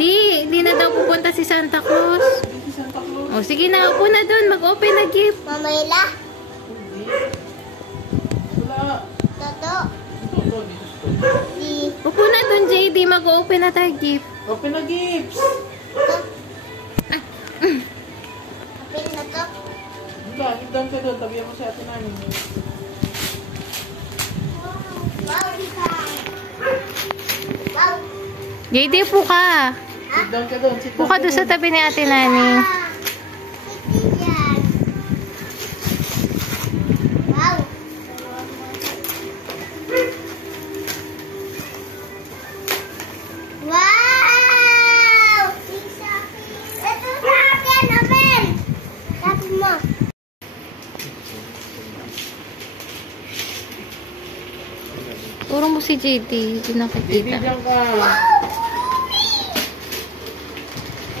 Hindi na daw pupunta si Santa Claus. O, sige na, upo na dun. Mag-open na gift. Mamayla. Wala. Toto. Upo na dun, JD. Mag-open na tayo gift. Open na gifts. Open na to. Doon ka doon. Tabihan mo si ate namin. Wow, wow. JD, upo ka. Doon ka doon. Upo ka doon sa tabi ni ate Nani. Wow. Wow! Ito sa akin, open! Tapos mo. Turo mo si JD. Hindi nakikita. Bibigyan ka.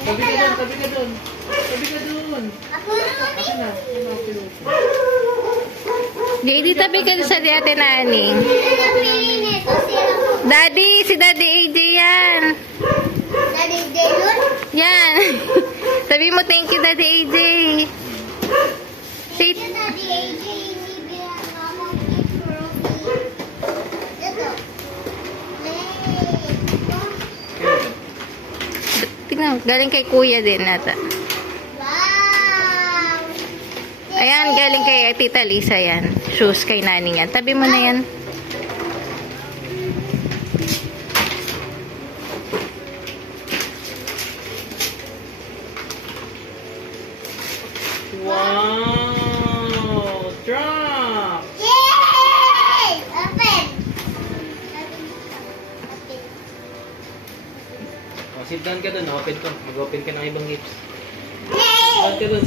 Tabi ka doon. Tabi ka doon. Tabi ka doon. Ako na, Kasi na. JD, tabi ka doon sa di ate Nani. Daddy, si Daddy AJ yan. Daddy Jayun? Yan. Sabi mo, thank you, Daddy AJ. Say, Ito, Daddy AJ, bibigyan ako ng trophy. Ito. tingnan, galing kay kuya din nata. Wow! Ayan, galing kay Tita Lisa yan. Shoes kay nani yan. Tabi mo na yan. Wow! Drop! Yay! Open! Oh, sit down ka doon. Open to. Mag-open ka ng ibang gifts. Yay! Open ka doon.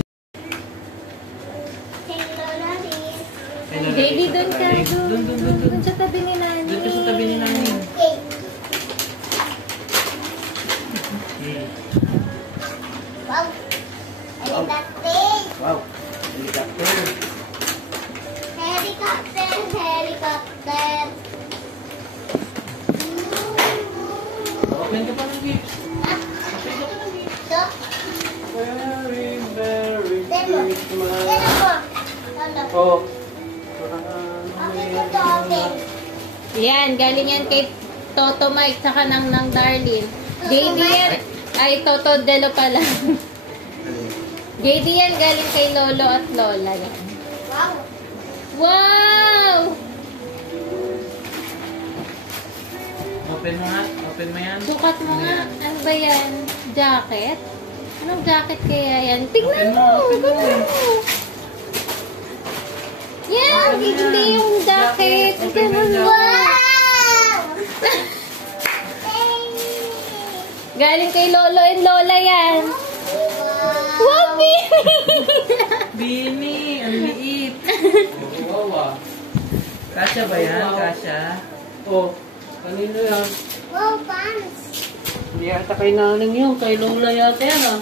Baby, doon ka. Doon. Doon sa tabi ni nani. Doon ka sa tabi ni nani. Okay. Wow! Helicopter! Wow! Helicopter. Helicopter! Helicopter! Open ka pa ng gifts. Open ka pa ng gifts. So, Very, very Demo. Christmas. yan ako. Lolo. Oh. Okay ko to open. Yan, galing yan kay Toto Mike saka ng Darlene. JD yan. Ay, Toto Delo pala. JD yan galing kay Lolo at Lola yan. Wow! Wow! Open mo nga. Open mo yan. Sukat mo nga. Ano ba yan? Jacket? Anong jacket kaya yan? Tingnan Open mo, mo! open mo. Tingnan mo! Yan! Hindi yung jacket. Open mo yung Ganun. jacket. Wow! Galing kay Lolo and Lola yan. Wow! Wow, Bini! Bini, ang liit. Wow, ah. Kasha ba yan? Kasha? Oh, kanino yan? Wow, pants! Hindi yata kay nanang yun. Kay Lola yata yan, ah.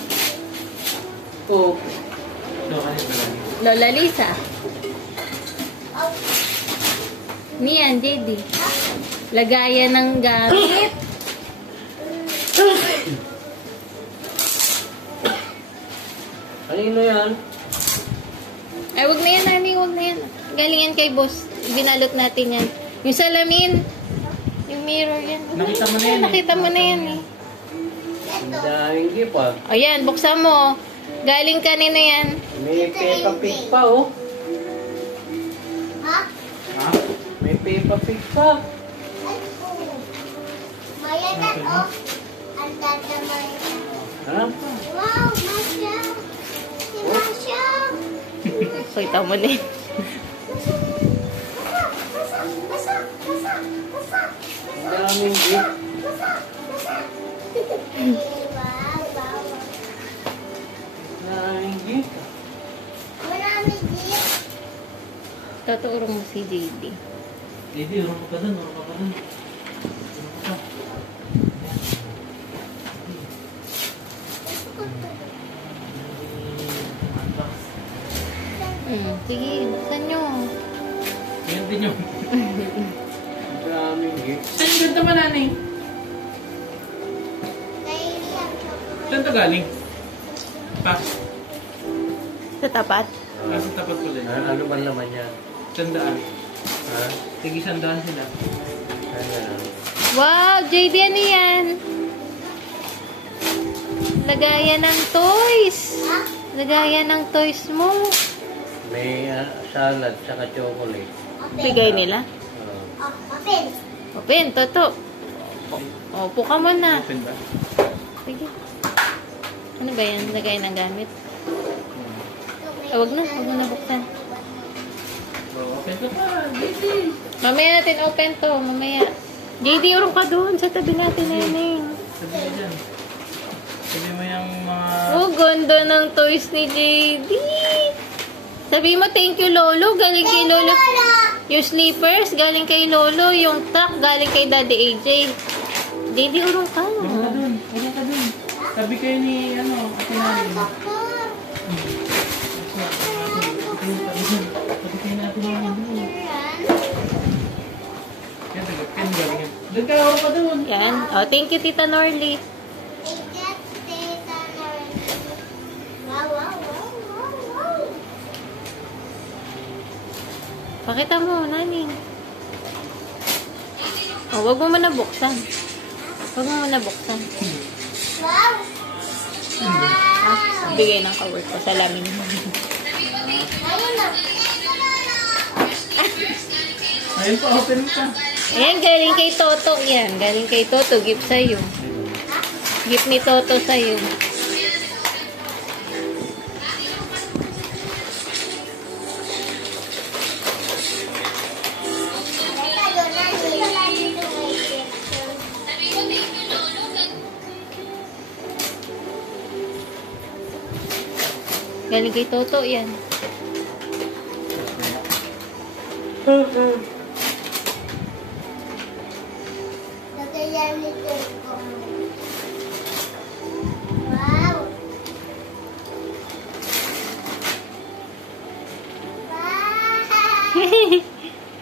Oh. Ito, kanino lang. Lola Lisa. Oh, Niyan, JD. Lagayan ng gamit. Kanino yan? Ay, wag na yan, nani. Wag na yan. Galing yan kay boss. Binalot natin yan. Yung salamin. Yung mirror yan. Nakita mo na yan, eh. Nakita mo na yan, eh. Ang daming gift, ah. Ayan, buksan mo. Galing kanina yan. May Peppa Pig pa, oh. ha? Ha? May Peppa Pig pa. Ay, oh. Mayanan, oh. Ang dada mayanan. Ha? Wow, Masya! Si Masya! Kita mo din. Basa! Basa! Basa! Basa! Ang daming gift. Basa! Basa! Wow, wow. Ang daming gift. Marami gift. Totoo mo si JD. Hindi, urong ka dun, urong ka dun. Urong ka. Sige, buksan nyo. Yan din yun. Ang daming gift. Saan yung ganda ba, nanay? Nailiyak. Saan ka galing? Pa? Sa tapat. Sa tapat pala yun. Ano ba naman yan? Sandaan. Ha? Tigi sandaan sila. Ayan. Wow, JD, ano yan? Lagayan ng toys. Lagayan ng toys mo. May salad, saka chocolate. Bigay nila. Open. Open, Toto. Opo ka muna. Open ba? Sige. Ano ba yan? Lagayan ng gamit. Wag na buksan. Open ka pa. JD. Mamaya natin open to. Mamaya. JD, urong ka doon. Sa tabi natin, Neneng. Sabi mo dyan. Sabi mo yung mga... Oh, ganda ng toys ni JD. Sabi mo, thank you, Lolo. Galing kay Lolo. Yung slippers, galing kay Lolo. Yung truck, galing kay Daddy AJ. JD, urong ka. Urong ka dun. Urong ka dun. Sabi kayo ni, Ate Nari. Sabi kayo ni Ate Nari. Yan, tagapin. Galing yan. Doon ka, urong ka dun. Yan. Oh, thank you, Tita Norly. Pakita mo, Naning. Oh, wag mo muna buksan. Wag mo muna buksan. Wow. Ah, bigay ng ka-work ko. Salamin mo. Ayun na. Ayun pa, open ka. Ayan, galing kay Toto yan. Galing kay Toto. Gift sa'yo. Gift ni Toto sa'yo. Galing kay Toto yan. Lagayan nito ko. Wow.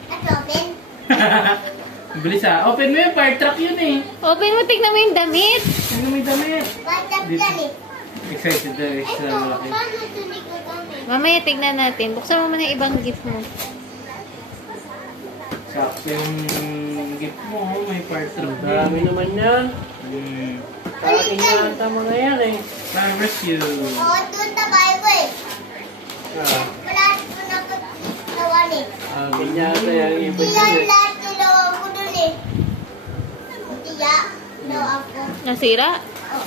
At open. Bilis ah. Open mo yun. Fire truck yun eh. Open mo, tignan mo yung damit. Ano may damit? Batap yan eh. Excited na. Ito, Extra malaki. paano ito ni gagamit? Mamaya, tignan natin. Buksan mo muna yung ibang gift mo. Sakto yung gift mo. May fire truck Ang dami din. naman yan. Sa akin yata mga yan eh. Fire rescue. Oo, doon sa Bible. Ah, Wala doon ako nawan eh. akin yata yan. Iba Hindi yun yan eh. lahat nilaw ako doon eh. Hindi ya, nilaw ako. Nasira? Oh.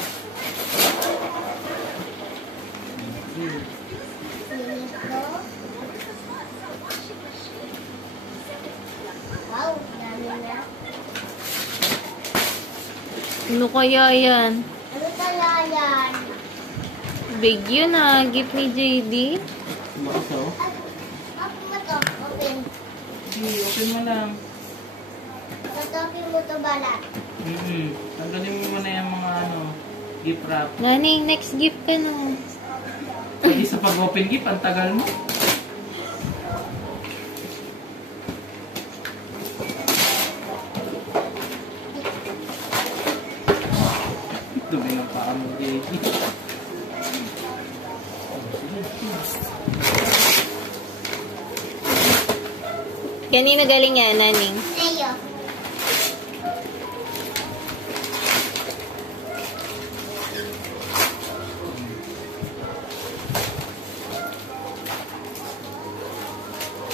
Wow, dami na. Ano kaya yan? Ano tala yan? Big yun ah. Gift ni JD. Tumakas oh. Ako mo to, open. Sige, open mo lang. Tatapin mo to balat. Tanggalin mo muna yung mga gift wrap. Naning, next gift ka na. Hindi sa pag-open gift, ang tagal mo. Dumi ng paa mo, JD. Kanino galing yan, Naning? Sa'yo.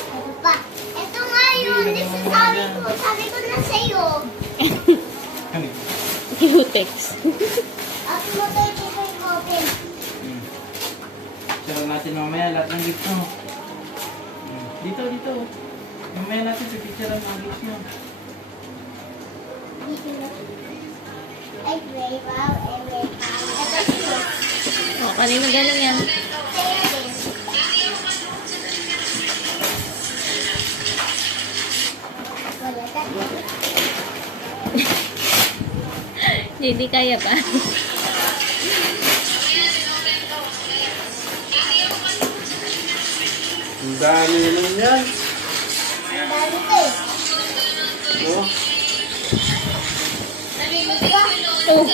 Ano pa? Ito nga yun. Sabi ko na sa'yo. Cutex. Ako mo to yung open. Pero natin mamaya lahat ng gift mo. Dito, dito. Mamaya natin sa picture ang mga gift mo. Ay, wait, wow, ay, wait. Ito sa'yo. Oh, kanino galing yan? Sa'yo din. Wala tayo. JD, kaya pa? Ang dami naman yan. Ang dami ko eh. Oh, Diba? Oh.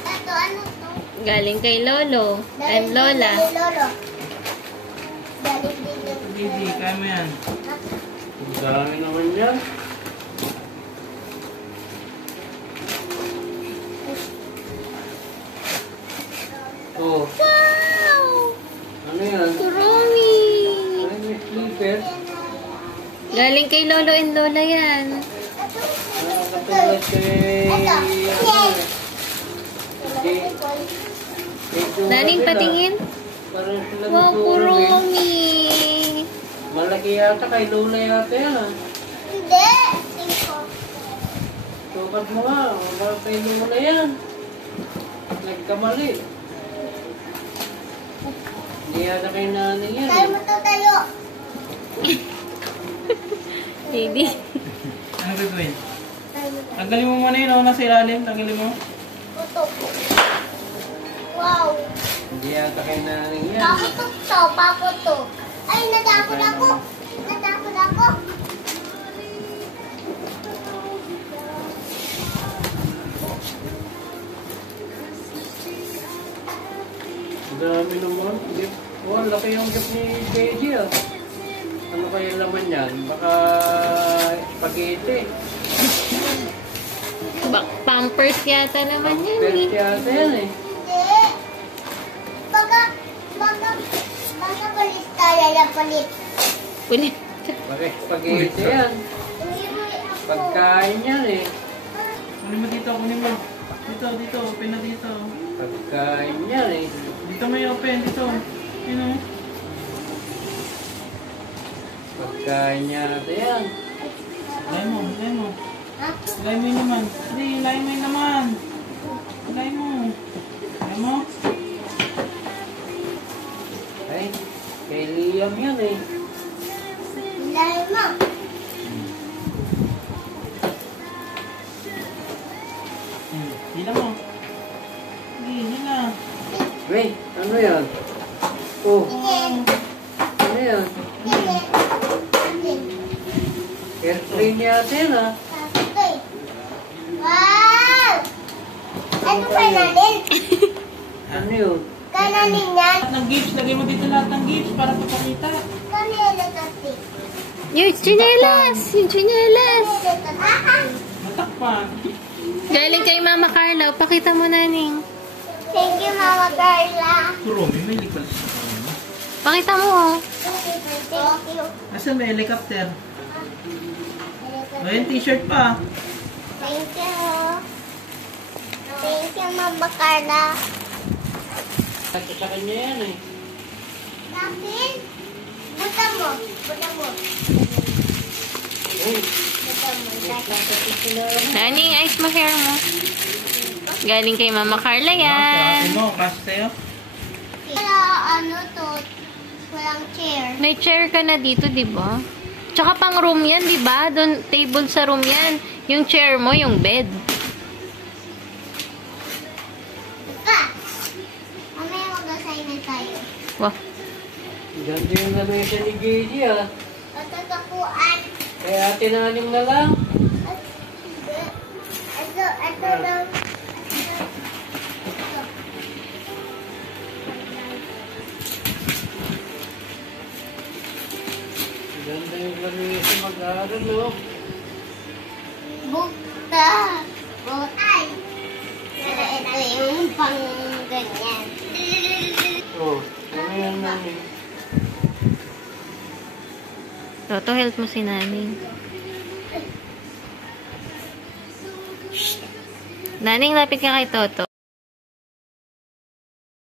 Ito, ano to? Galing kay Lolo. And Lola. Lolo. Galing din yung Hindi, kaya mo yan. Ang dami naman yan. Oh, Wow! ano yan? Kurumi! Ay, may slipper. Galing kay Lolo and Lola yan. Nakakatulad kay... Naning patingin. Parang sila Wow, Kurumi! Malaki yata kay Lola yata yan ah. Hindi. Cinco. Sukat mo nga, malaki kay Lola yan. Nagkamali. Hindi yata kay nanay yan Tayo eh. mo to tayo. Baby. Ano gagawin? Tayo mo to. Tanggalin mo muna yun, nasa ilalim. Tanggalin mo. Putok. Wow. Hindi yata kay nanay yan. Paputok to. Paputok. Ay, natakot ako. Natakot ako. Ang dami naman. Gift. Oh, laki yung gift ni Beji ah. Ano kaya laman yan? Baka spaghetti. Pampers yata naman yan Pwede eh. yata yan eh. Hindi. Baka palit tayo yung palit. Ulit. Baka spaghetti yan. Hindi mo ako. Pagkain yan eh. Kunin mo dito, kunin mo. Dito, dito. Open na dito. Pagkain yan eh. Dito may open, dito. Yun o. Pagkain yata yan. Lay mo, lay mo. Ha? Lay mo yun naman. Hindi, lay mo yun naman. Lay mo. Lay mo. Ay, kay Liam yan eh. Dahil mo. Hila mo. Hindi, hila. Wait, ano yan? Oh, Hindi. ano yan? Hindi. Hindi. Airplane yata yan ah. Tatay. Wow! Ano kay nanin? Ano yun? Kananin yan? Lahat ng gifts, lagay mo dito lahat ng gifts para papakita. Kanila tati. Yung chinelas! Yung chinelas! Kanila tati. Matakpan. Galing kay Mama Carla. Pakita mo, Naning. Thank you, Mama Carla. Kurumi, may likol sa kurumi. Pakita mo. Thank you. Asan may helicopter? May t-shirt pa. Thank you. Thank you, Mama Carla. Ito sa kanya yan eh. Kapin? Buta mo. Buta mo. Uy, Buta mo. Naning, ayos mo hair mo. Galing kay Mama Carla yan. Ano, kasi sa'yo? Kaya ano to? Walang chair. May chair ka na dito, di ba? Tsaka pang room yan, di ba? Doon, table sa room yan. Yung chair mo, yung bed. Ka! Mamaya mag-assignment tayo. Wow. ganda yung lamesa ni Gigi ah. Patatapuan. Kaya tinanim na lang. Ito daw. Ganda yung lamesa mag-aaral oh. Bukta. Bukay. Pero ito yung pang ganyan. Oh, ano yan namin? Toto, help mo si Naning. Naning, lapit ka kay Toto.